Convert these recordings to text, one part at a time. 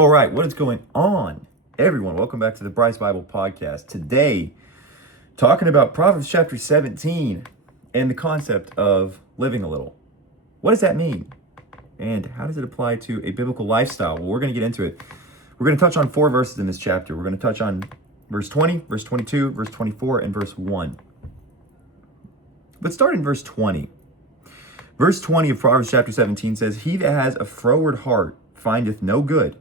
All right, what is going on, everyone? Welcome back to the Bryce Bible Podcast. Today, talking about Proverbs chapter 17 and the concept of living a little. What does that mean? And how does it apply to a biblical lifestyle? Well, we're going to get into it. We're going to touch on 4 verses in this chapter. We're going to touch on verse 20, verse 22, verse 24, and verse 1. Let's start in verse 20. Verse 20 of Proverbs chapter 17 says, "He that has a froward heart findeth no good,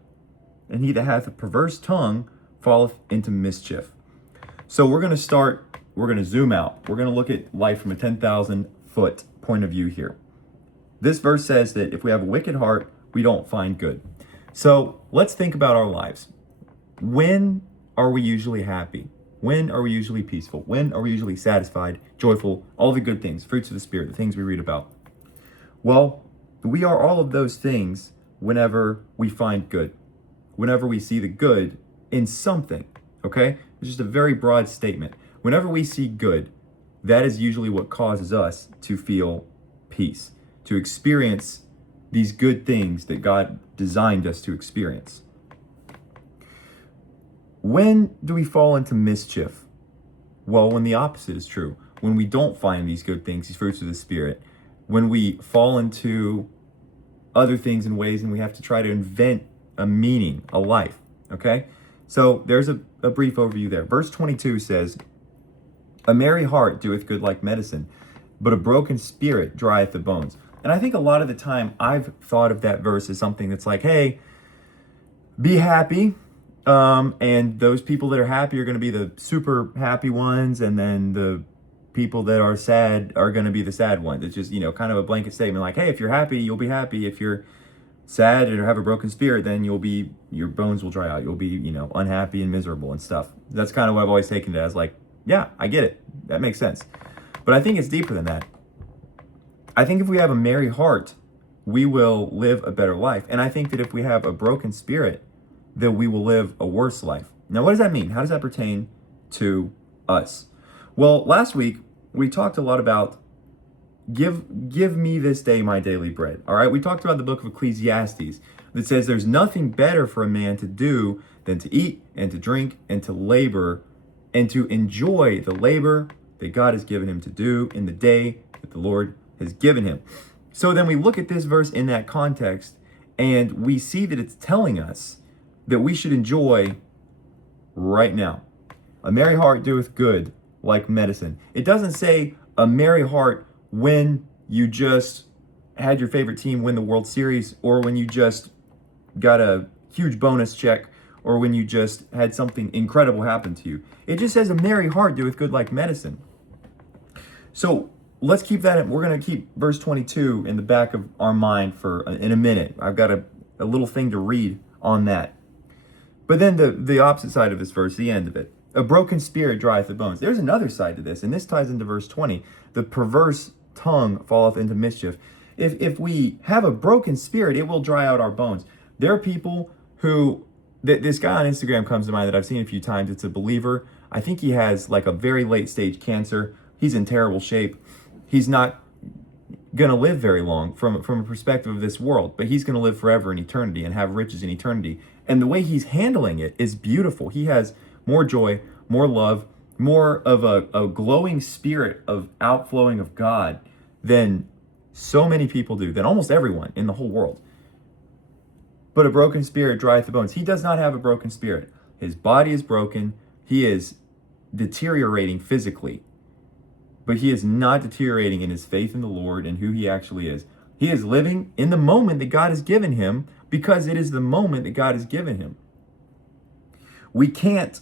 and he that hath a perverse tongue falleth into mischief." So we're going to zoom out. We're going to look at life from a 10,000 foot point of view here. This verse says that if we have a wicked heart, we don't find good. So let's think about our lives. When are we usually happy? When are we usually peaceful? When are we usually satisfied, joyful, all the good things, fruits of the Spirit, the things we read about? Well, we are all of those things whenever we find good. Whenever we see the good in something, okay? It's just a very broad statement. Whenever we see good, that is usually what causes us to feel peace, to experience these good things that God designed us to experience. When do we fall into mischief? Well, when the opposite is true. When we don't find these good things, these fruits of the Spirit. When we fall into other things and ways and we have to try to invent a meaning, a life, okay? So there's a brief overview there. Verse 22 says, "A merry heart doeth good like medicine, but a broken spirit drieth the bones." And I think a lot of the time I've thought of that verse as something that's like, hey, be happy. And those people that are happy are going to be the super happy ones. And then the people that are sad are going to be the sad ones. It's just, kind of a blanket statement like, hey, if you're happy, you'll be happy. If you're sad or have a broken spirit, then your bones will dry out. You'll be, unhappy and miserable and stuff. That's kind of what I've always taken it as, like, yeah, I get it. That makes sense. But I think it's deeper than that. I think if we have a merry heart, we will live a better life. And I think that if we have a broken spirit, that we will live a worse life. Now, what does that mean? How does that pertain to us? Well, last week, we talked a lot about give me this day my daily bread. All right, we talked about the book of Ecclesiastes that says there's nothing better for a man to do than to eat and to drink and to labor and to enjoy the labor that God has given him to do in the day that the Lord has given him. So then we look at this verse in that context and we see that it's telling us that we should enjoy right now. A merry heart doeth good like medicine. It doesn't say a merry heart when you just had your favorite team win the World Series, or when you just got a huge bonus check, or when you just had something incredible happen to you. It just says a merry heart doeth good like medicine. So let's keep that in. We're going to keep verse 22 in the back of our mind in a minute. I've got a little thing to read on that. But then the opposite side of this verse, the end of it. A broken spirit drieth the bones. There's another side to this, and this ties into verse 20. The perverse tongue falleth into mischief. If we have a broken spirit, it will dry out our bones. There are people who, this guy on Instagram comes to mind that I've seen a few times. It's a believer. I think he has like a very late stage cancer. He's in terrible shape. He's not going to live very long from a perspective of this world, but he's going to live forever in eternity and have riches in eternity. And the way he's handling it is beautiful. He has more joy, more love, more of a glowing spirit of outflowing of God than so many people do, than almost everyone in the whole world. But a broken spirit drieth the bones. He does not have a broken spirit. His body is broken. He is deteriorating physically. But he is not deteriorating in his faith in the Lord and who he actually is. He is living in the moment that God has given him because it is the moment that God has given him. We can't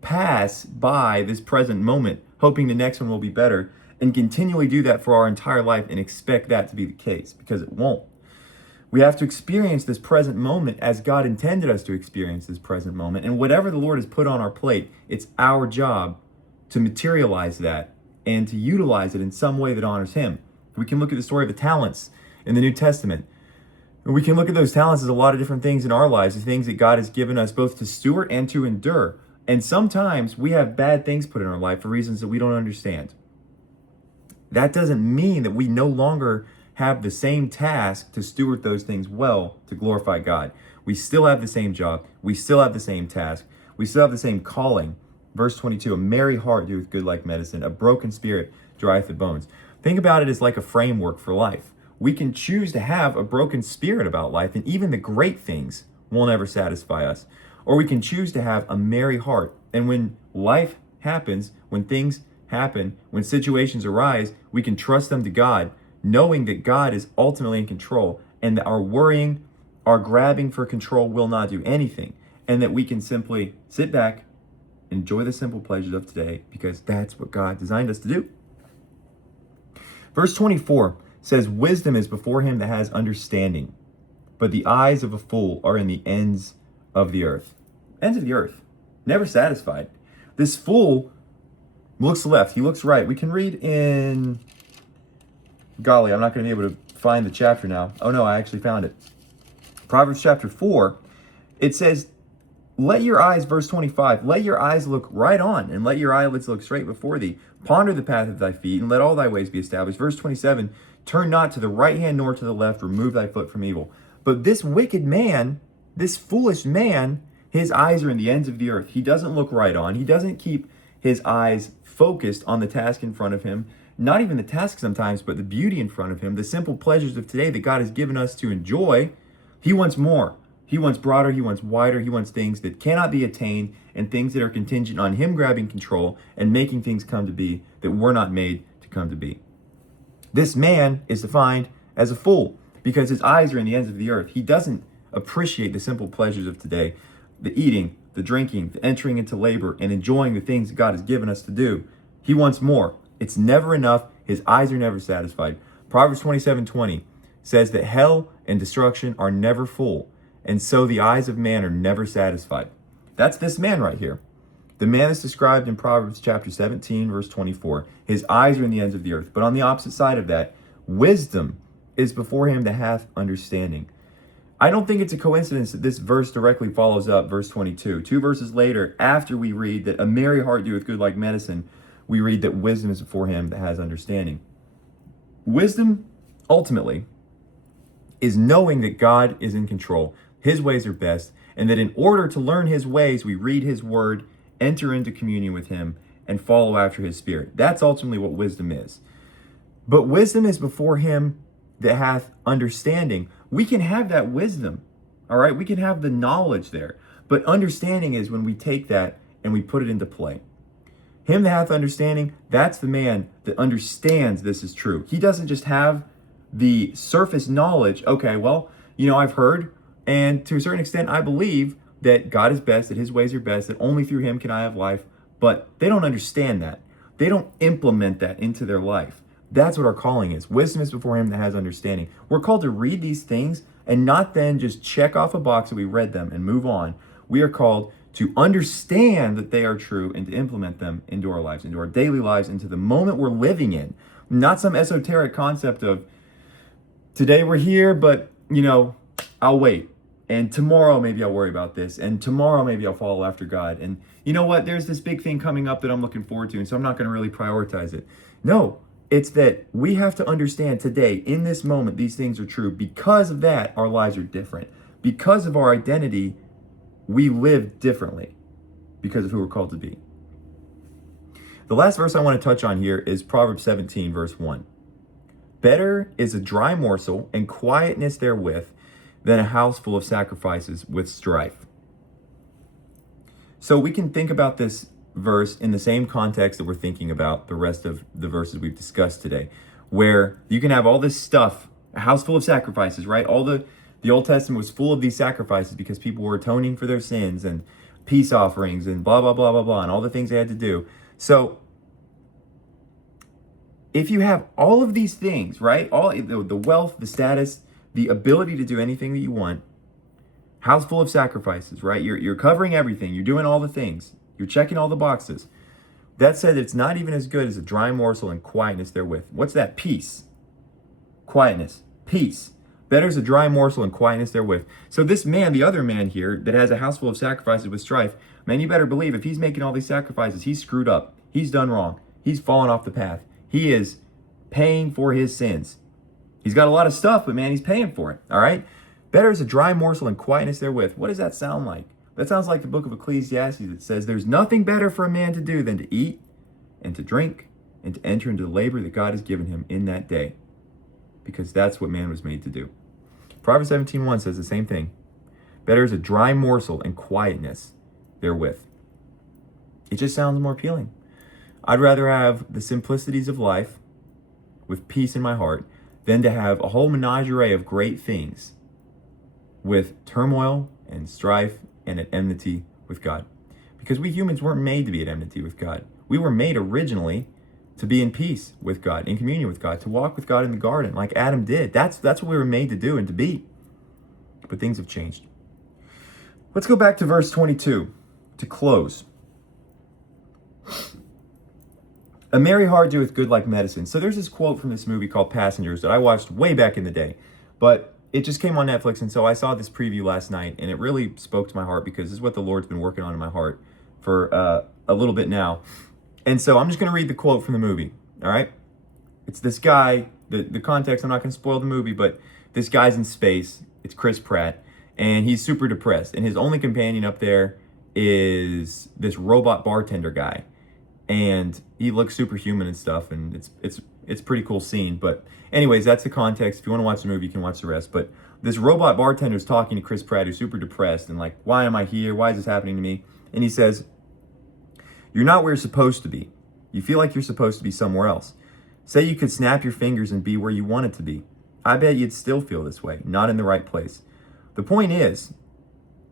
pass by this present moment hoping the next one will be better and continually do that for our entire life and expect that to be the case, because it won't. We have to experience this present moment as God intended us to experience this present moment. And whatever the Lord has put on our plate, it's our job to materialize that and to utilize it in some way that honors him. We can look at the story of the talents in the New Testament. We can look at those talents as a lot of different things in our lives, the things that God has given us both to steward and to endure. And sometimes we have bad things put in our life for reasons that we don't understand. That doesn't mean that we no longer have the same task to steward those things well to glorify God. We still have the same job. We still have the same task. We still have the same calling. Verse 22, a merry heart doeth good like medicine. A broken spirit drieth the bones. Think about it as like a framework for life. We can choose to have a broken spirit about life, and even the great things will never satisfy us. Or we can choose to have a merry heart. And when life happens, when things happen, when situations arise, we can trust them to God, knowing that God is ultimately in control, and that our worrying, our grabbing for control will not do anything, and that we can simply sit back, enjoy the simple pleasures of today, because that's what God designed us to do. Verse 24 says, wisdom is before him that has understanding, but the eyes of a fool are in the ends of the earth. Ends of the earth, never satisfied. This fool looks left, he looks right. We can read in, golly, I'm not going to be able to find the chapter now. Oh no, I actually found it. Proverbs chapter 4, it says, let your eyes, verse 25, let your eyes look right on, and let your eyelids look straight before thee. Ponder the path of thy feet, and let all thy ways be established. Verse 27, turn not to the right hand nor to the left, remove thy foot from evil. But this wicked man, this foolish man, his eyes are in the ends of the earth. He doesn't look right on. He doesn't keep his eyes focused on the task in front of him. Not even the task sometimes, but the beauty in front of him, the simple pleasures of today that God has given us to enjoy. He wants more. He wants broader, he wants wider, he wants things that cannot be attained and things that are contingent on him grabbing control and making things come to be that were not made to come to be. This man is defined as a fool because his eyes are in the ends of the earth. He doesn't appreciate the simple pleasures of today, the eating, the drinking, the entering into labor, and enjoying the things that God has given us to do. He wants more. It's never enough. His eyes are never satisfied. Proverbs 27:20 says that hell and destruction are never full, and so the eyes of man are never satisfied. That's this man right here. The man is described in Proverbs chapter 17, verse 24. His eyes are in the ends of the earth. But on the opposite side of that, wisdom is before him that hath understanding. I don't think it's a coincidence that this verse directly follows up verse 22. 2 verses later, after we read that a merry heart doeth good like medicine, we read that wisdom is before him that has understanding. Wisdom, ultimately, is knowing that God is in control. His ways are best, and that in order to learn his ways, we read his word, enter into communion with him, and follow after his spirit. That's ultimately what wisdom is. But wisdom is before him that hath understanding. We can have that wisdom, all right? We can have the knowledge there. But understanding is when we take that and we put it into play. Him that hath understanding, that's the man that understands this is true. He doesn't just have the surface knowledge. Okay, well, I've heard, and to a certain extent, I believe that God is best, that his ways are best, that only through him can I have life. But they don't understand that. They don't implement that into their life. That's what our calling is. Wisdom is before him that has understanding. We're called to read these things and not then just check off a box that we read them and move on. We are called to understand that they are true and to implement them into our lives, into our daily lives, into the moment we're living in. Not some esoteric concept of today we're here, but I'll wait. And tomorrow maybe I'll worry about this. And tomorrow maybe I'll follow after God. And you know what? There's this big thing coming up that I'm looking forward to. And so I'm not going to really prioritize it. No, it's that we have to understand today, in this moment, these things are true. Because of that, our lives are different. Because of our identity, we live differently because of who we're called to be. The last verse I want to touch on here is Proverbs 17, verse 1. Better is a dry morsel and quietness therewith than a house full of sacrifices with strife. So we can think about this verse in the same context that we're thinking about the rest of the verses we've discussed today, where you can have all this stuff, a house full of sacrifices, right? The Old Testament was full of these sacrifices because people were atoning for their sins and peace offerings and blah, blah, blah, blah, blah, and all the things they had to do. So if you have all of these things, right? All the wealth, the status, the ability to do anything that you want, house full of sacrifices, right? You're covering everything. You're doing all the things. You're checking all the boxes. That said, it's not even as good as a dry morsel and quietness therewith. What's that? Peace. Quietness. Peace. Better is a dry morsel and quietness therewith. So this man, the other man here, that has a house full of sacrifices with strife, man, you better believe if he's making all these sacrifices, he's screwed up. He's done wrong. He's fallen off the path. He is paying for his sins. He's got a lot of stuff, but man, he's paying for it, all right? Better is a dry morsel and quietness therewith. What does that sound like? That sounds like the book of Ecclesiastes that says there's nothing better for a man to do than to eat and to drink and to enter into the labor that God has given him in that day. Because that's what man was made to do. Proverbs 17:1 says the same thing. Better is a dry morsel and quietness therewith. It just sounds more appealing. I'd rather have the simplicities of life with peace in my heart than to have a whole menagerie of great things with turmoil and strife and at enmity with God. Because we humans weren't made to be at enmity with God. We were made originally to be in peace with God, in communion with God, to walk with God in the garden like Adam did. That's what we were made to do and to be. But things have changed. Let's go back to verse 22 to close. A merry heart doeth good like medicine. So there's this quote from this movie called Passengers that I watched way back in the day, but it just came on Netflix, and so I saw this preview last night, and it really spoke to my heart because this is what the Lord's been working on in my heart for a little bit now. And so I'm just going to read the quote from the movie, all right? It's this guy, the context, I'm not going to spoil the movie, but this guy's in space. It's Chris Pratt, and he's super depressed, and his only companion up there is this robot bartender guy. And he looks superhuman and stuff, and it's pretty cool scene. But anyways, that's the context. If you want to watch the movie, you can watch the rest. But this robot bartender is talking to Chris Pratt, who's super depressed and like, why am I here? Why is this happening to me? And he says, you're not where you're supposed to be. You feel like you're supposed to be somewhere else. Say you could snap your fingers and be where you wanted to be. I bet you'd still feel this way, not in the right place. The point is,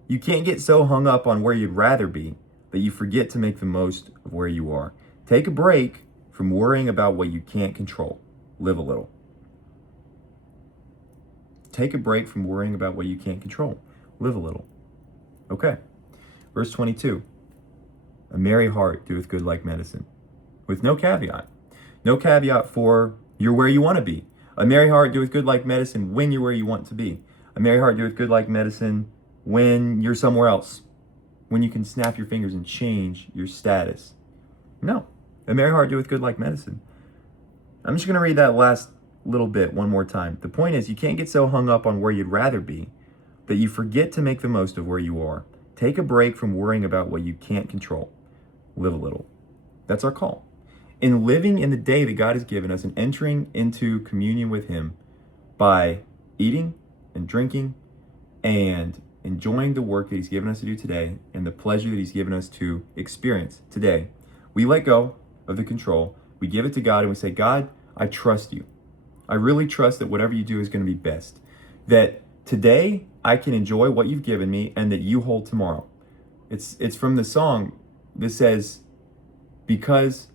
you can't get so hung up on where you'd rather be that you forget to make the most of where you are. Take a break from worrying about what you can't control. Live a little. Take a break from worrying about what you can't control. Live a little. Okay. Verse 22. A merry heart doeth good like medicine. With no caveat. No caveat for you're where you want to be. A merry heart doeth good like medicine when you're where you want to be. A merry heart doeth good like medicine when you're somewhere else. When you can snap your fingers and change your status. No. A merry heart doeth good like medicine. I'm just going to read that last little bit one more time. The point is, you can't get so hung up on where you'd rather be that you forget to make the most of where you are. Take a break from worrying about what you can't control. Live a little. That's our call. In living in the day that God has given us and entering into communion with Him by eating and drinking and enjoying the work that He's given us to do today and the pleasure that He's given us to experience today, we let go of the control. We give it to God and we say, God, I trust you. I really trust that whatever you do is going to be best. That today I can enjoy what you've given me and that you hold tomorrow. It's from the song that says, because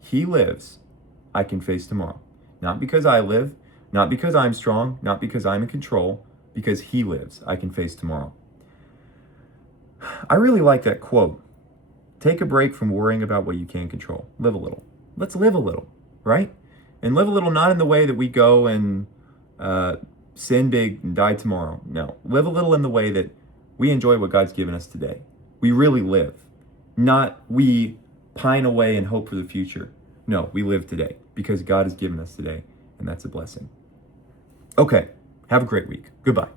He lives, I can face tomorrow. Not because I live, not because I'm strong, not because I'm in control, because He lives, I can face tomorrow. I really like that quote. Take a break from worrying about what you can't control. Live a little. Let's live a little, right? And live a little not in the way that we go and sin big and die tomorrow. No, live a little in the way that we enjoy what God's given us today. We really live. Not we pine away and hope for the future. No, we live today because God has given us today, and that's a blessing. Okay, have a great week. Goodbye.